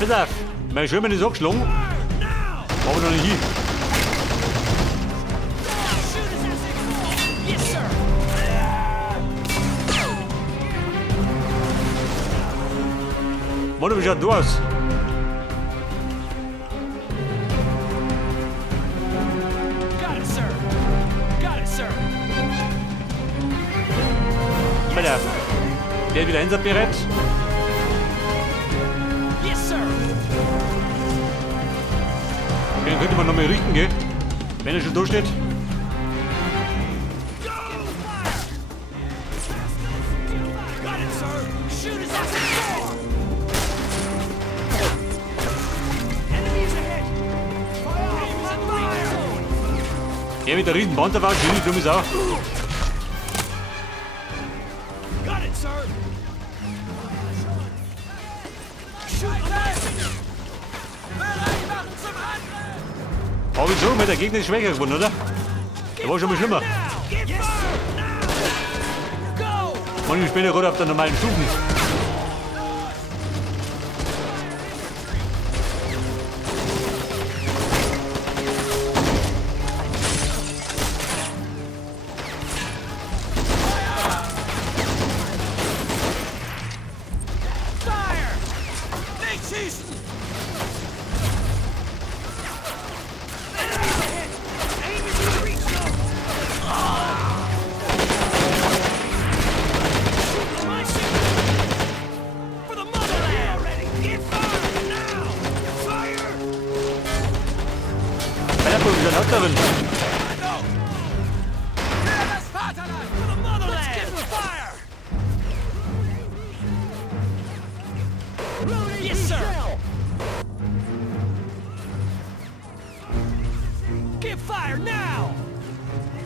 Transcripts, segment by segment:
pass auf. Mein Schwimmen ist angeschlagen. Aber noch nicht hin. Mann, wie schaut du aus? Alter, der wieder einsatzbereit. Den könnte man noch mal richten, gell? Wenn er schon da steht. Der mit der riesen Panzer war, schön, dumm ist auch. Aber wieso? Weil der Gegner ist schwächer geworden, oder? Der war schon mal schlimmer. Manchmal spielen ja gerade auf der normalen Stufen. Wieder laut darin.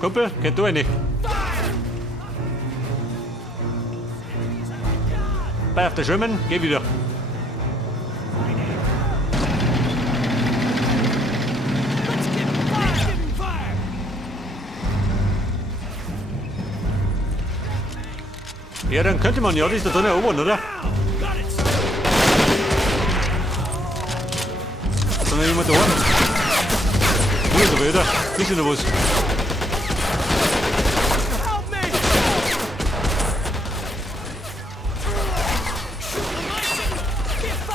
Kumpel, geht du nicht. Bei auf der Schwimmen, geh wieder. Ja, dann könnte man ja, das ist da drin erobern, oder? Ist da noch jemand da oben? Wo ist er, oder? Ist da noch was?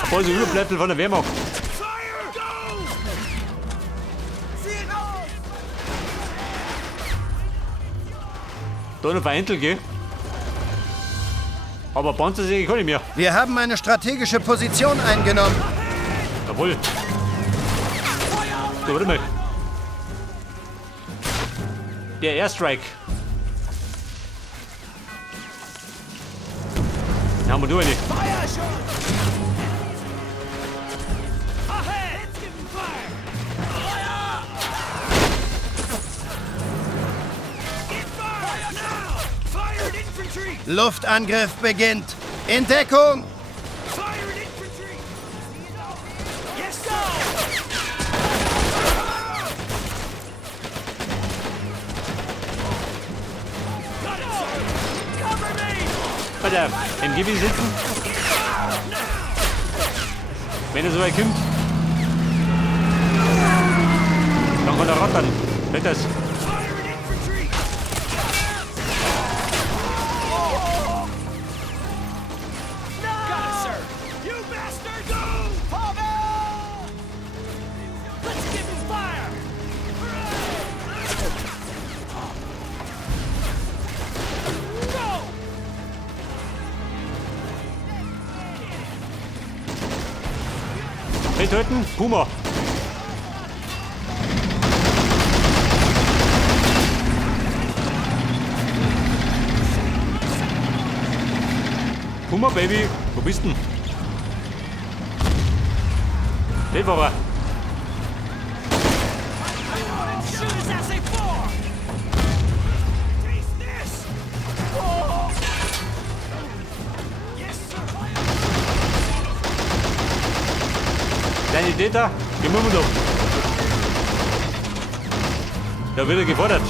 Ein paar so Überbleibsel von der Wehrmacht. Da noch vereinzelt, gell? Aber Panzersäge kann ich mehr. Wir haben eine strategische Position eingenommen. Jawohl. So, warte mal. Der Airstrike. Den haben wir nur eine. Luftangriff beginnt. In Deckung! Alter, im Gibi sitzen. Wenn er so weit kommt, dann kann er rattern. Hört das? Hey, töten! Puma! Puma, Baby! Wo bist denn? Den war er! Deine Idee da? Gehen wir mal doch. Da wird er gefordert.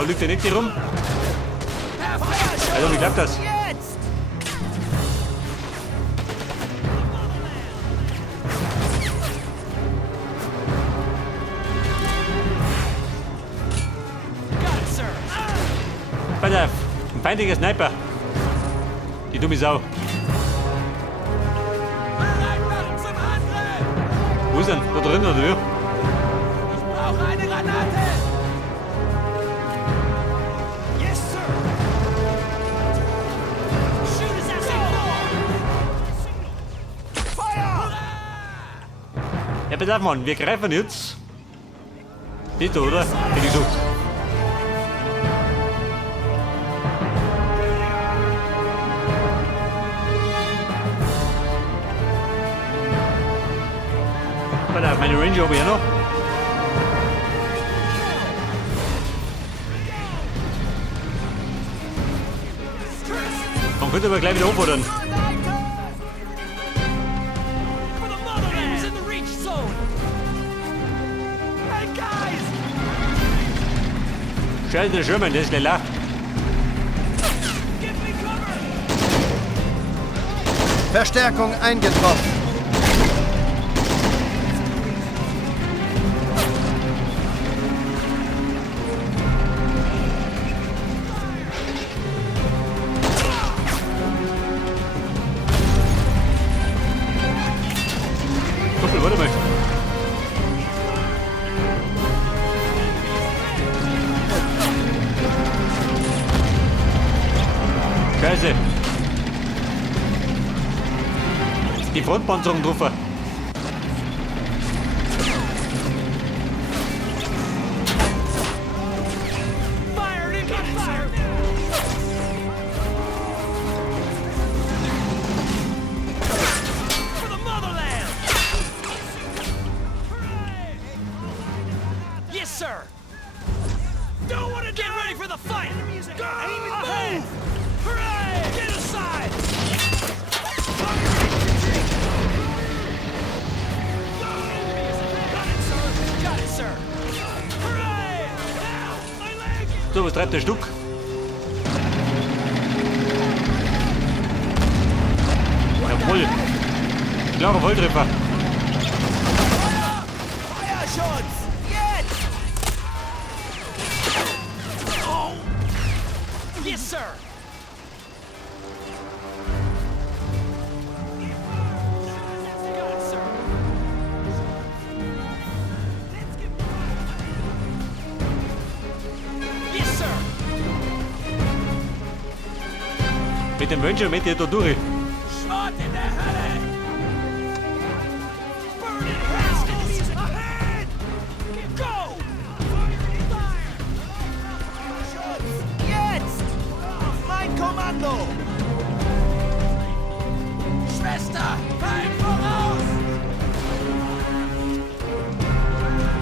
Da liegt der nicht hier rum. Also, wie klappt das? Pass auf, ein feindlicher Sniper. Die dumme Sau. Wo ist er? Da drin oder wie? Ich brauche eine Granate! Yes, sir! Shoot us as they go! Feuer! Ja, pass auf, Mann, wir greifen jetzt. Nicht da, oder? Hätte ich gesagt. Pass auf, meine Ranger habe ich ja noch. Man könnte aber gleich wieder auffordern. For the motherland! He's in the reach zone! Hey, guys! Scheiße, der Sherman, der ist lila. Give me cover! Verstärkung eingetroffen. Kuppel, warte mal. Scheiße. Die Frontpanzerung drauf. Fire! Get fire! For the motherland! Yes, sir! Don't want to get ready for the fight! Go! Move! Hooray! Get aside! Got it, sir! Hooray! Now! My leg! So, was treibt der Stuck? Jawohl. Klarer Volltreffer. Feuerschutz! Jetzt! Oh! Yes, sir! Got it, sir! Yes, sir! Mit dem Ranger mit dir da durch. Schrott in der Hölle! Burn it, rascals! Ahead! Go! Feuerschutz! Jetzt! Mein Kommando! Schwester, fällt voraus!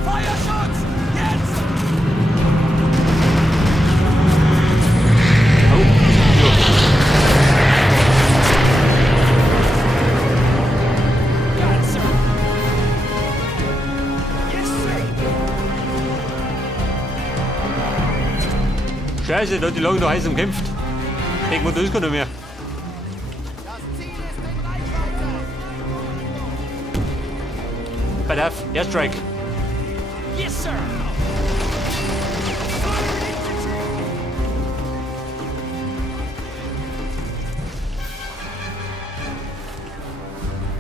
Feuerschutz! Jetzt! Oh, ja. Got it, sir! Yes, sir! Scheiße, da hat die Lage noch heiß umkämpft. Irgendwo da ist keiner mehr. Das Ziel ist in Reichweite! Pass auf, Airstrike. Yes, sir!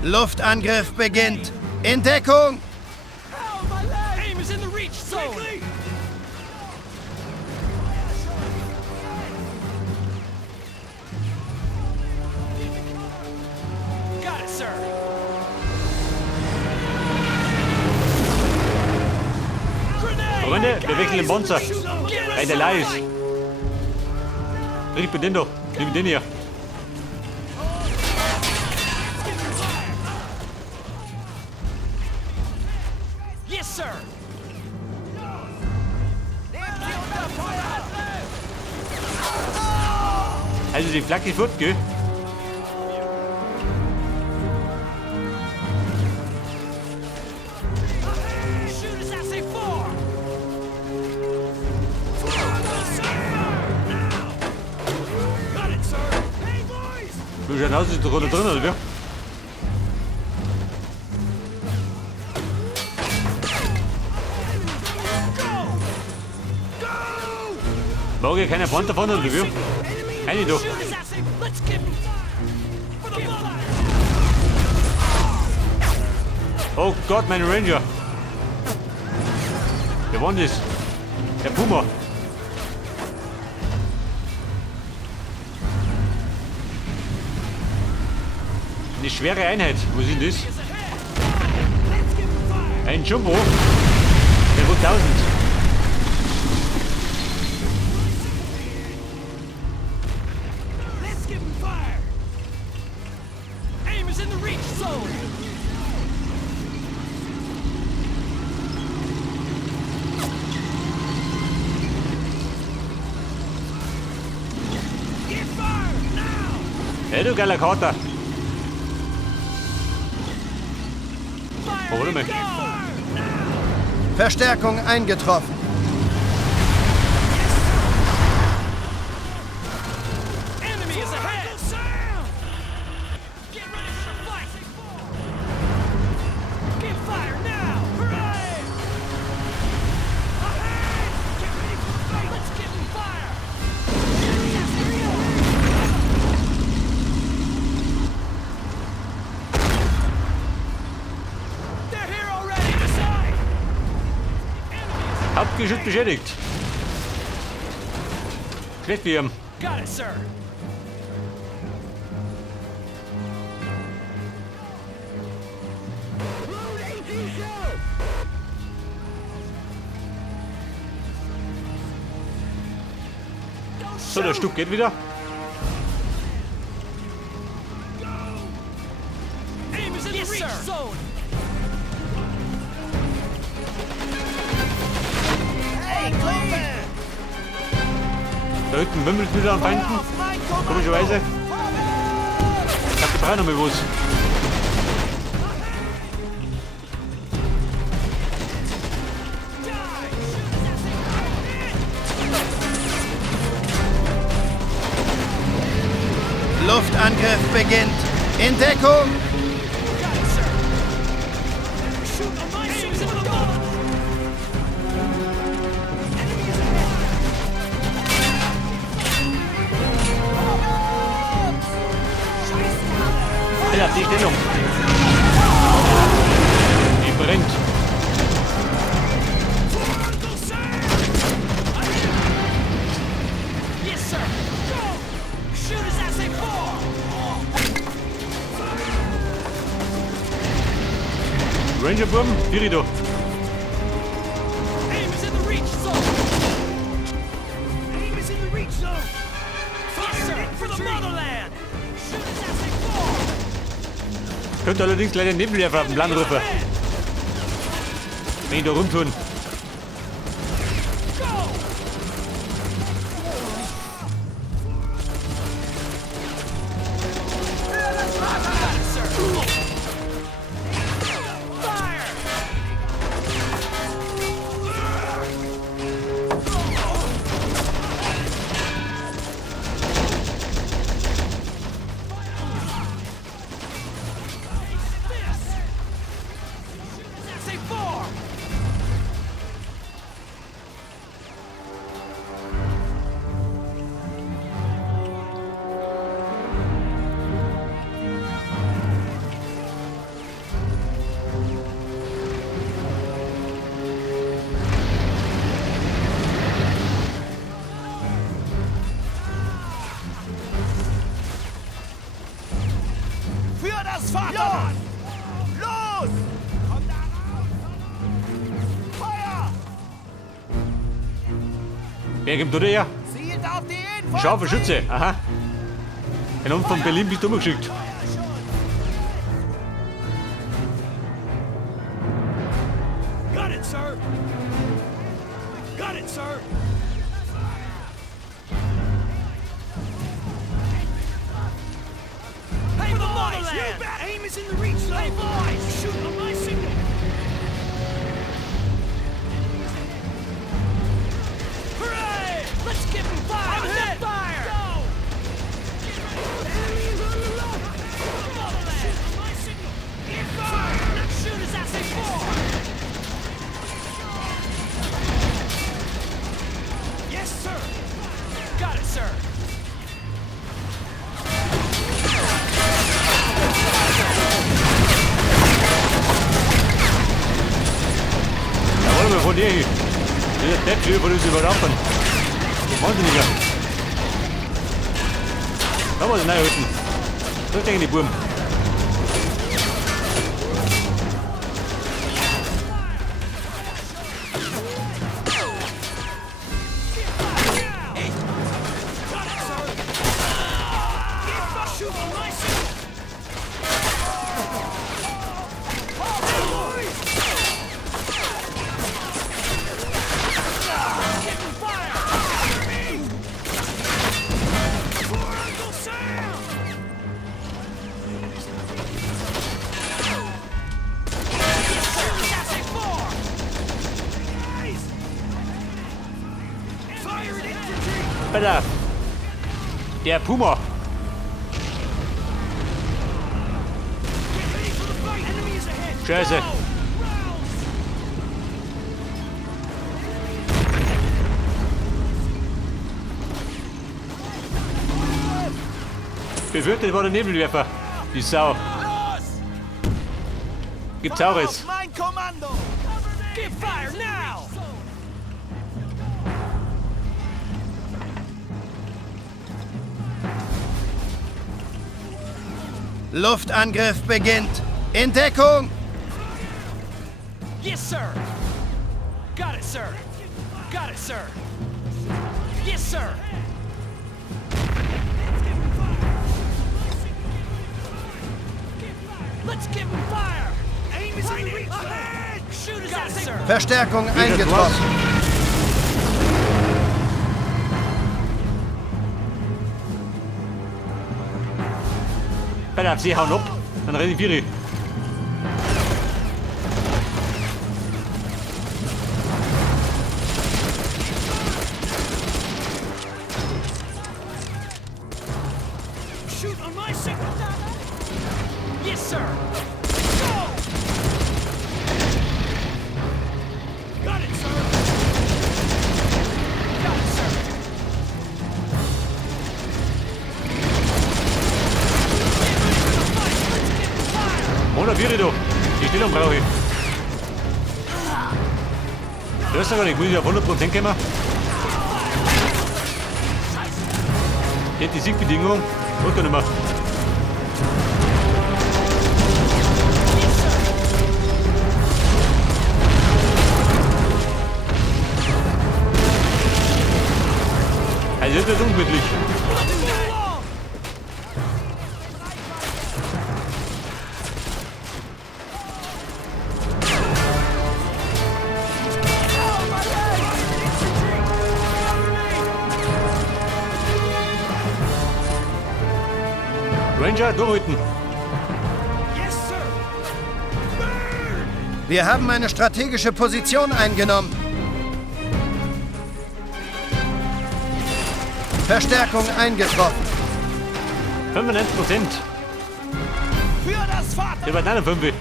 Luftangriff beginnt. In Deckung. Ow, my leg! Aim is in the reach zone! Got it, sir! Grenade! Freunde, wir wechseln den Monster. Bei der Leis. Ich bin den doch. Nimm den hier. Yes, sir! Nehmt sie unter Feuer! Also die Flagge ist fort, gell? Shoot us as they fall! Du schauen aus, ist da drin, oder wie? Mag ich keine Panther fahren, oder wie? Eine da. Shoot his ass in. Let's give him fire. For the mother. Oh Gott, mein Ranger. Wer war denn das? Der Puma. Eine schwere Einheit. Was ist denn das? Let's give him fire. Ein Jumbo. Der wird 1000. Let's give him fire. Aim is in the reach zone. Get fire now. Hey du geiler Kater. Fire. Oh, warte mal. Go. Verstärkung eingetroffen. Enemy is ahead. Get ready for the fight. Get fire now. Hooray! Ahead. Get ready for the fight. Let's give him fire. They're here already. Decide. Hauptgeschütz beschädigt. Schlecht wie ihm. Got it, sir. So, der Stück geht wieder. Aim is in the reach zone. Da hinten wimmelt wieder an Feinden. Komischerweise. Ich hab die Brei noch mal was. Luftangriff beginnt. In Deckung. Got it, sir. Shoot on my suit for the ball. Ja, die Stellung. Die brennt. Yes, sir. Go. Shoot his ass in four. Rangerburm, Virido. Aim is in the reach zone. Aim is in the reach zone. Yes, sir. For the motherland. Shoot his ass in four. Könnte allerdings leider Nebenwerfer auf den Plan rufen. Wenn ich da rumtun. Go. Got it, sir. Fire. Say four. Für das Vaterland! Los! Komm da raus! Feuer! Wer gibt da her? Zielt auf die Info! Scharfe Schütze. Aha. Den haben von Berlin bis drüber geschickt. Got it, sir! Got it, sir! Hey, for the motherland! Aim is in the reach zone! Hey, boys! Shoot on my signal! Hooray! Let's give him fire! I'm hit! Fire! Go! Enemies on the left! Junge, von dir hier. Dieser Depp hier über uns überlaufen. Wahnsinniger. Da muss ich reinhalten. So denken die Buben. Shoot on my side! Alter. Der Puma. Scheiße. Befürchtet war der Nebelwerfer. Die Sau. Gibt's auch jetzt. Mein Kommando! Give fire now! Luftangriff beginnt. In Deckung! Yes, sir! Got it, sir! Got it, sir! Yes, sir! Let's give him fire! Aim is in the reach! Ahead! Shoot his ass, sir! Verstärkung eingetroffen. Alter, sie hauen ab. Dann reserviere ich. Shoot on my signal! Yes, sir! Go! Got it, sir! Got it, sir! Oder Vieri, du. Die Stellung brauche ich. Du hast ja gar nicht, muss ich auf 100% kommen. Jetzt die Siegbedingung. Wollt ihr nicht mehr. Also das ist ungemütlich. Ranger, durchhalten. Yes, sir! Burn! Wir haben eine strategische Position eingenommen. Verstärkung eingetroffen. 95%. Für das Vater! Der wird 59.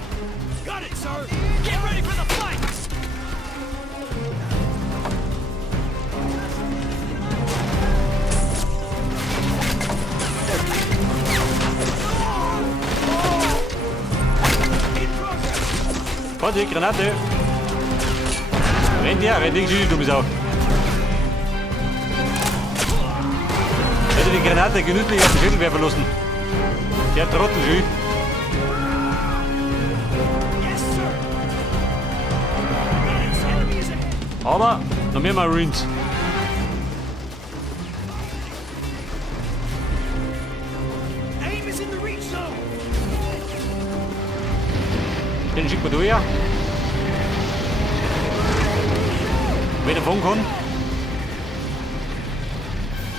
Got it, sir! Get ready for the fight! In progress! Vorsicht, Granate. Rennt ja, rennt nicht, du dummes Sau. Hätte die Granate genüsslich auf den Schädel werfen lassen. Der Trottel, schön. Yes, sir! Got it, enemy is ahead! Aber noch mehr Marines. Aim is in the reach zone! Den schicken wir durch. Wenn er fahren kann.